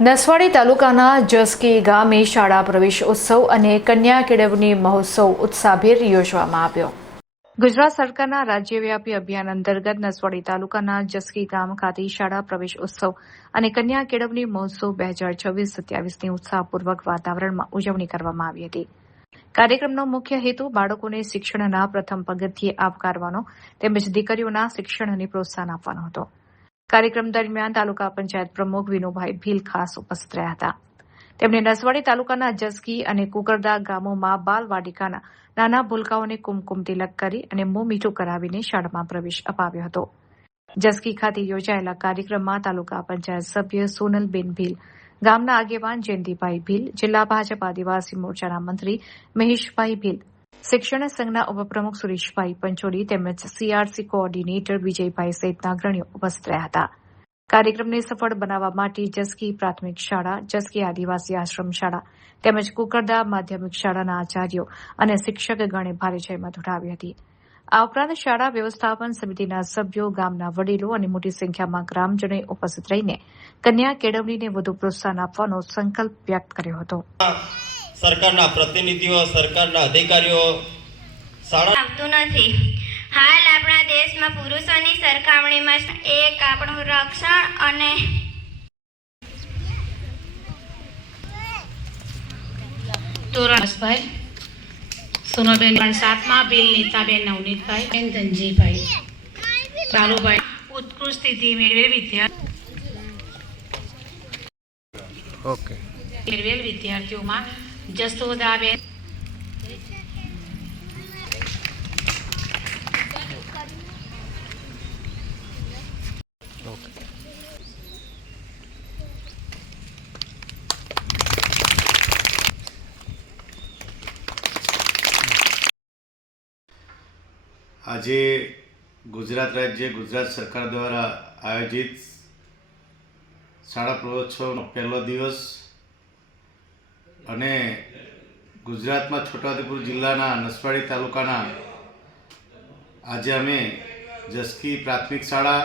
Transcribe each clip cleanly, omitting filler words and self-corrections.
નસવાડી તાલુકાના જસકી ગામે શાળા પ્રવેશ ઉત્સવ અને કન્યા કેળવણી મહોત્સવ ઉત્સાહભેર યોજવામાં આવ્યો। ગુજરાત સરકારના રાજ્યવ્યાપી અભિયાન અંતર્ગત નસવાડી તાલુકાના જસકી ગામ ખાતે શાળા પ્રવેશ ઉત્સવ અને કન્યા કેળવણી મહોત્સવ 2026-27ની ઉત્સાહપૂર્વક વાતાવરણમાં ઉજવણી કરવામાં આવી હતી। કાર્યક્રમનો મુખ્ય હેતુ બાળકોને શિક્ષણના પ્રથમ પગથિયે આવકારવાનો તેમજ દીકરીઓના શિક્ષણને પ્રોત્સાહન આપવાનો હતો। કાર્યક્રમ દરમિયાન તાલુકા પંચાયત પ્રમુખ વિનુભાઈ ભીલ ખાસ ઉપસ્થિત રહ્યા હતા। તેમણે નસવાડી તાલુકાના જસકી અને કુકરદા ગામોમાં બાલવાટિકાના નાના ભૂલકાઓને કુમકુમ તિલક કરી અને મોં મીઠું કરાવીને શાળામાં પ્રવેશ અપાવ્યો હતો। જસકી ખાતે યોજાયેલા કાર્યક્રમમાં તાલુકા પંચાયત સભ્ય સોનલબેન ભીલ, ગામના આગેવાન જયંતિભાઈ ભીલ, જિલ્લા ભાજપ આદિવાસી મોરચાના મંત્રી મહેશભાઈ ભીલ, શિક્ષણ સંઘના ઉપપ્રમુખ સુરેશભાઈ પંચોલી તેમજ સીઆરસી કોઓર્ડિનેટર વિજયભાઈ સહિતના અગ્રણીઓ ઉપસ્થિત રહ્યા હતા। કાર્યક્રમને સફળ બનાવવા માટે જસકી પ્રાથમિક શાળા, જસકી આદિવાસી આશ્રમ શાળા તેમજ કુકરદા માધ્યમિક શાળાના આચાર્યો અને શિક્ષકગણે ભારે જહેમત ઉઠાવી હતી। આ ઉપરાંત શાળા વ્યવસ્થાપન સમિતિના સભ્યો, ગામના વડીલો અને મોટી સંખ્યામાં ગ્રામજનોએ ઉપસ્થિત રહીને કન્યા કેળવણીને વધુ પ્રોત્સાહન આપવાનો સંકલ્પ વ્યક્ત કર્યો હતો। સરકારના પ્રતિનિધિઓ, સરકારના અધિકારીઓ શાળા આવતું નથી। હાલ આપણા દેશમાં પુરુષોની સરખામણીમાં એક આપણું રક્ષણ અને તોરણભાઈ, સોનલબેન 7માં બિલ નીતાબેન નવનીતભાઈ, બેન ધનજીભાઈ, બાલુભાઈ ઉત્કૃષ્ટ સ્થિતિ મેળવેલ વિદ્યાર્થીઓમાં જસોદાબેન, આજે ગુજરાત રાજ્ય ગુજરાત સરકાર દ્વારા આયોજિત શાળા પ્રવેશોત્સવનો પહેલો દિવસ અને ગુજરાતમાં છોટાઉદેપુર જિલ્લાના નસવાડી તાલુકાના આજે અમે જસકી પ્રાથમિક શાળા,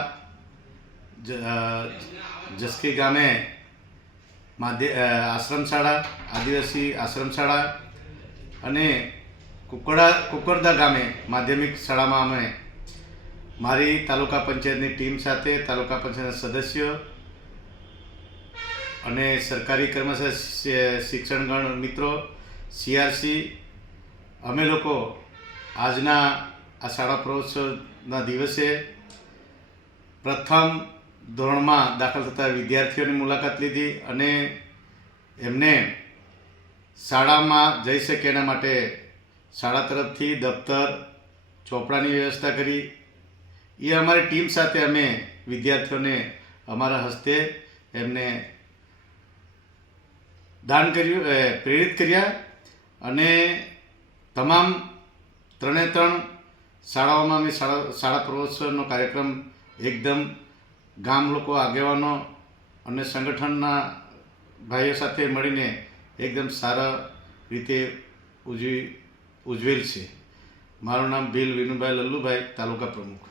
જસકી ગામે આશ્રમ શાળા, આદિવાસી આશ્રમ શાળા અને કુકરદા ગામે માધ્યમિક શાળામાં અમે મારી તાલુકા પંચાયતની ટીમ સાથે, તાલુકા પંચાયતના સદસ્યો અને સરકારી કર્મચારી, શિક્ષણગણ મિત્રો, સીઆરસી અમે લોકો આજના આ શાળા પ્રવેશોત્સવના દિવસે પ્રથમ ધોરણમાં દાખલ થતા વિદ્યાર્થીઓની મુલાકાત લીધી અને એમને શાળામાં જઈ શકે એના માટે શાળા તરફથી દફતર, ચોપડાની વ્યવસ્થા કરી। એ અમારી ટીમ સાથે અમે વિદ્યાર્થીઓને અમારા હસ્તે એમને દાન કર્યું, પ્રેરિત કર્યા અને તમામ 3 શાળાઓમાં અમે શાળા પ્રવેશોત્સવનો કાર્યક્રમ એકદમ ગામ લોકો, આગેવાનો અને સંગઠનના ભાઈઓ સાથે મળીને એકદમ સારા રીતે ઉજવેલ છે। મારું નામ ભીલ વિનુભાઈ લલ્લુભાઈ, તાલુકા પ્રમુખ।